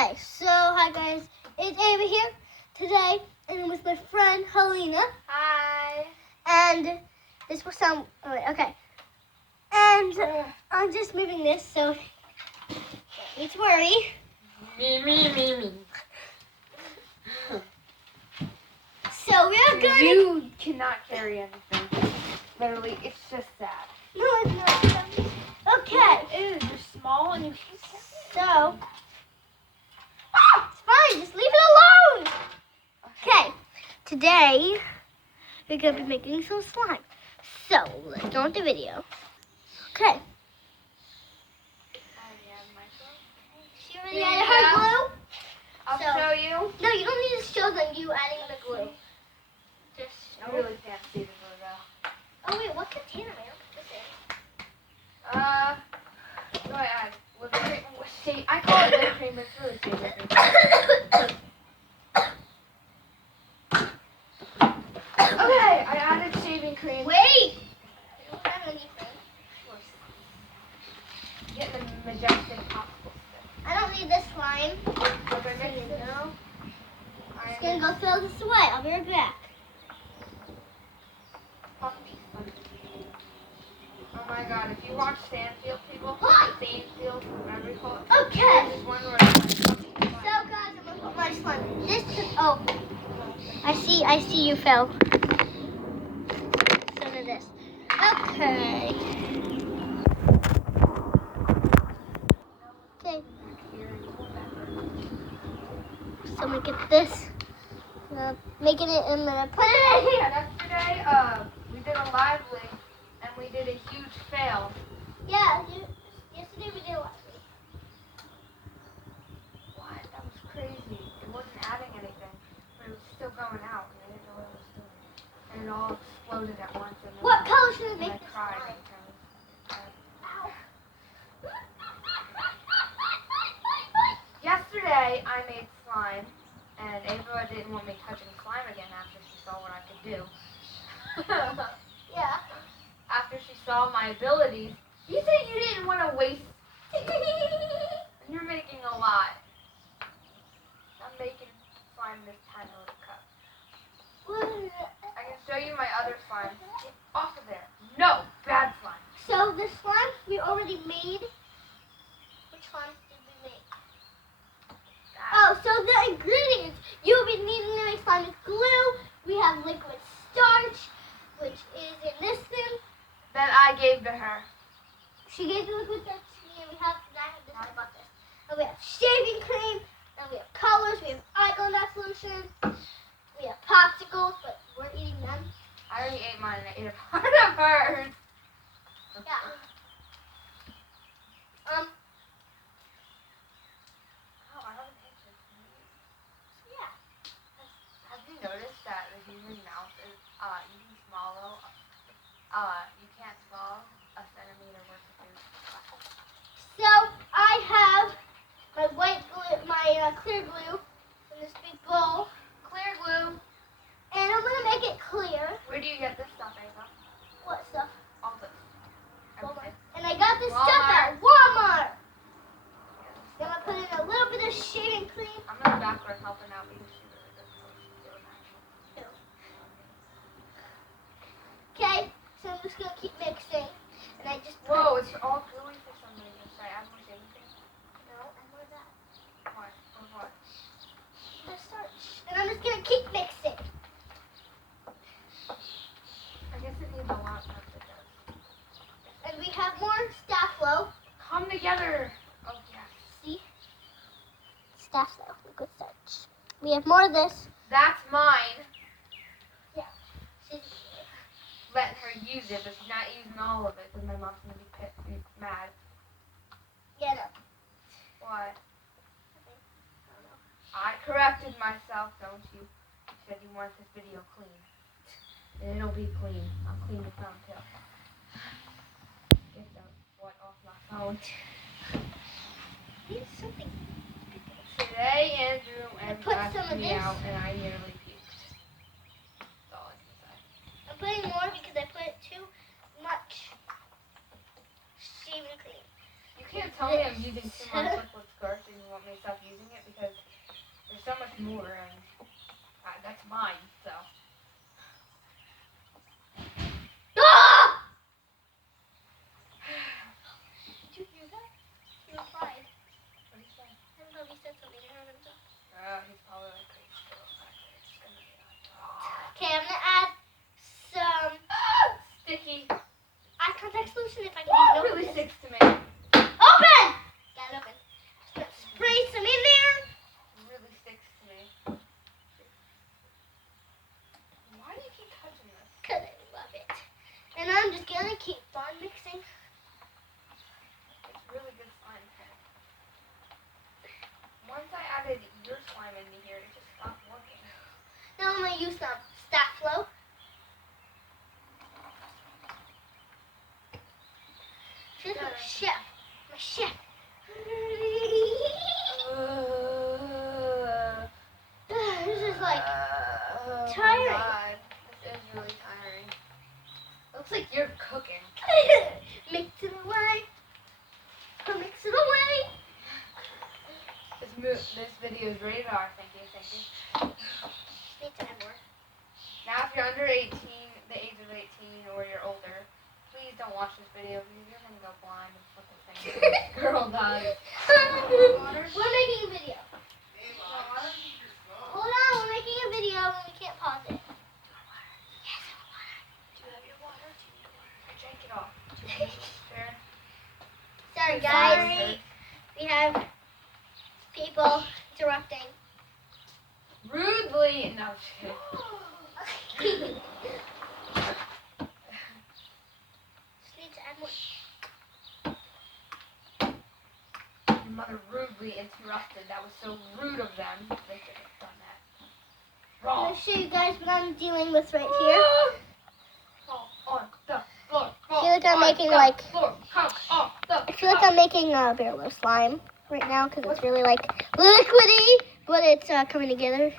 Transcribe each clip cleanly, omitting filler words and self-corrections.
Okay, so hi guys, it's Ava here today, and with my friend Helena. Hi. And this will sound okay. And I'm just moving this, so don't need to worry. Me. So we're going. You cannot carry anything. Literally, it's just that. No, it's not. Okay. It is. You're small and you can't So. It's fine. Just leave it alone. Okay. Today we're gonna be making some slime. So let's go with the video. Okay. She already added her glue. I'll show you. No, you don't need to show them you adding the glue. Just I really can't see the glue though. Oh wait, what container am I put this in? What do I add? Whipped cream. I call it whipped cream, but it's really shaving cream. Okay, I added shaving cream. Wait! I don't have anything. Get the majestic popsicle stick. I don't need this slime. What I mix it? No. I'm just gonna go throw this away. I'll be right back. Oh my god, if you watch Stanfield, people, Stanfield, whatever you call it. Okay. There's one where So guys, I'm gonna put my slime. This oh. I see you fell. Some of this. Okay. Okay. So I'm gonna get this. Making it and then I put it in here. Yesterday, we did a live link and we did a huge fail. Yeah, yesterday we did a live link. What? That was crazy. It wasn't adding anything, but it was still going out. And I didn't know what it was doing. And it all exploded at once. And then What color should I make I this cried slime? because, yesterday, I made slime, and Ava didn't want me touching slime again after she saw what I could do. Yeah. After she saw my abilities, you said you didn't want to waste. You're making a lot. I'm making slime this tiny little cup. I can show you my other slime. Get off of there. No, bad slime. So the slime we already made. Which slime did we make? Oh, so the ingredients you'll be needing to make slime is glue. We have liquid starch, which is in this thing. That I gave to her. She gave the liquid starch to me, and we have this. I bought this. And we have shaving cream, and we have colors. We have eyeliner solution. We have popsicles, but we're eating them. I already ate mine and I ate a part of hers. Yeah. Oh, I haven't tasted it. Yeah. Have you noticed that the human mouth is, you can swallow, you can't swallow a centimeter worth of food? So I have my white glue, my clear glue in this big bowl. Clear glue. And I'm going to make it clear. Where do you get this stuff, Ava? What stuff? All this. Everything. And I got this stuff Walmart. at Walmart. Then I put in a little bit of shaving cream. I'm in the background helping out because she really doesn't know what she's doing actually. Okay, so I'm just going to keep mixing. And I just put... Whoa, it's all gluey for some reason. Should I add more shaving cream? No, and more of that. What? Or what? The starch. And I'm just going to keep mixing. I guess it needs a lot more than it does. And we have more Stafflo. Come together. Oh, yes. See? Stafflo, liquid starch. We have more of this. That's mine. Yeah. She's... Letting her use it, but she's not using all of it, because my mom's going to be mad. Yeah, no. What? I corrected myself, don't you? You said you want this video clean. And it'll be clean. I'll clean the phone too. Get the what off my phone. Need something. Today, Andrew and put left some of me this. out, and I nearly puked. That's all I can say. I'm putting more because I put too much shaving cream. You can't tell me I'm using too much liquid scarf and you want me to stop using it because there's so much more and that's mine, so. Ah! Did you hear that? He replied. What did he say? I don't know if he said something. I heard him talk. He's probably like crazy still. It's gonna be Okay, I'm gonna add some sticky. eye contact solution if I can It even really open this. sticks to me. Open! Got it open. Just gonna spray some in there. It really sticks to me. Why do you keep touching this? Because I love it. And I'm just gonna keep on mixing. It's really good slime. Once I added your slime into here, it just stopped working. Now I'm gonna use some Staff Flow. I feel like I'm a chef. I'm a chef. This is like tiring. Oh my God. This is really tiring. Looks like you're cooking. Mix it away. Mix it away. This video is rated R. Thank you. Need to add more. Now, if you're under 18, the age of 18, or you're older, please don't watch this video because you're gonna go blind and what the thing this girl does. We're making a video. Hold on, we're making a video and we can't pause it. Yes, water. Do you have your water? I drank it all. Sure. Sorry, guys. We have people interrupting. Rudely. No, shit. Just need to add more. Your mother rudely interrupted. That was so rude of them. They should have done that. I'm Wrong. going to show you guys what I'm dealing with right here. Fall on the floor. I feel like I'm making like barrel slime right now because it's really like liquidy, but it's coming together.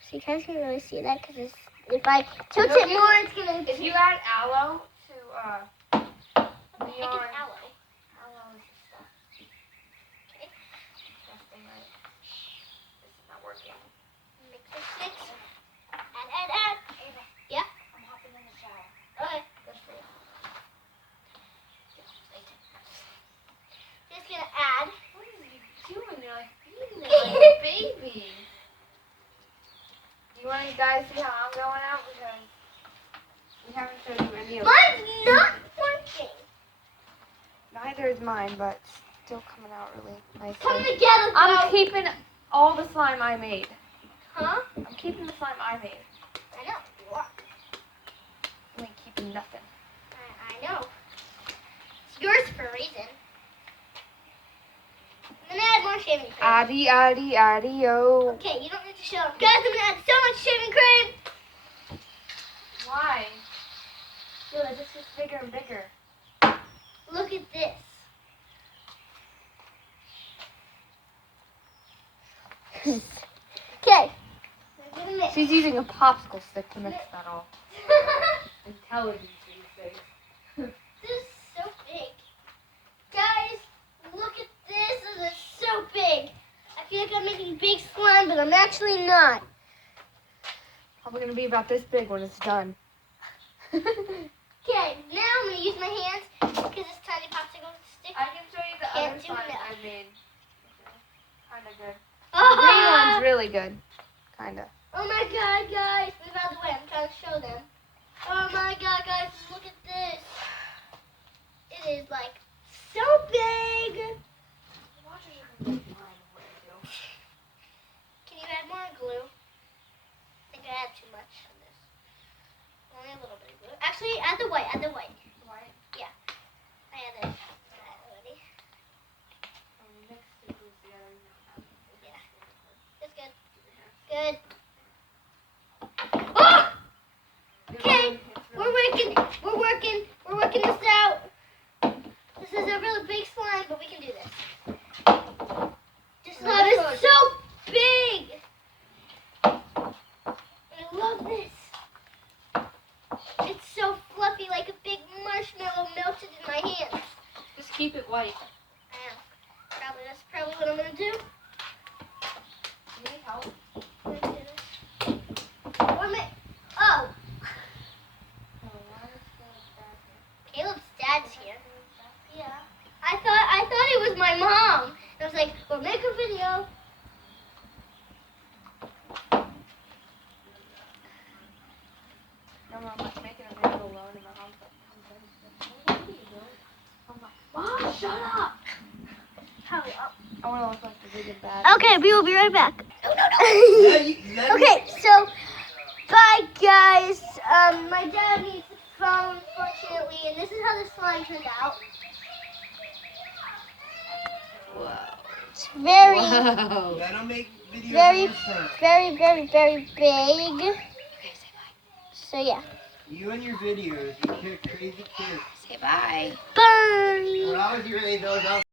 So you guys can really see that because if I tilt it more, it's gonna. If you add aloe to What the heck is neon. aloe? Aloe is the stuff. Okay. Disgusting, right? This is not working. Mix. Add. Yeah. I'm hopping in the shower. Okay. Good for you. Just gonna add. What are you doing? You're like feeding it like a baby. You want you guys to see how I'm going out? Because we haven't showed you any of it. Mine's not working. Neither is mine, but still coming out really nicely. Come together, I'm bro. keeping all the slime I made. Huh? I'm keeping the slime I made. I know. You are. You ain't keeping nothing. I know. It's yours for a reason. I'm gonna add more shaving cream. Addio. Okay, you don't need to show them. Guys, I'm gonna add so much shaving cream. Why? No, it just gets bigger and bigger. Look at this. Okay. Give it a mix. She's using a popsicle stick to mix that all. Intelligence these days. This is so big. Guys, look at this. This is so big. I feel like I'm making big slime, but I'm actually not. Probably gonna be about this big when it's done. Okay, now I'm going to use my hands because this tiny popsicle stick. I can show you the Can't other do slime that. I made. Kinda good. Oh, The green one's really good. Kinda. oh my god, guys. Move out of the way. I'm trying to show them. Oh my god, guys. Look at this. It is like so big. Can you add more glue? I think I add too much on this. Only a little bit of glue. Actually, add the white. Add the white. Right? Yeah. I added it already. Mix the glue together. Yeah. It's good. Good. Oh! Okay, we're working this out. This is a really big slime, but we can do this. This slime is so big. I love this. It's so fluffy, like a big marshmallow melted in my hands. Just keep it white. That's probably what I'm gonna do. You need help? Oh, Caleb's dad's here. Yeah. I thought it was my mom. I was like, we'll make a video. No, Mom, I'm making a video alone and my mom's like, what are you doing? I'm like, Mom, shut up! I want to look like the big and bad. Okay, we will be right back. No, no. Okay, so bye guys. My dad needs the phone, fortunately, and this is how the slime turned out. Wow. It's very, Wow. That'll make videos very, more fun. very, very, very big. So yeah. You and your videos, you crazy kids. Say bye. Bye. When I was your age, I was out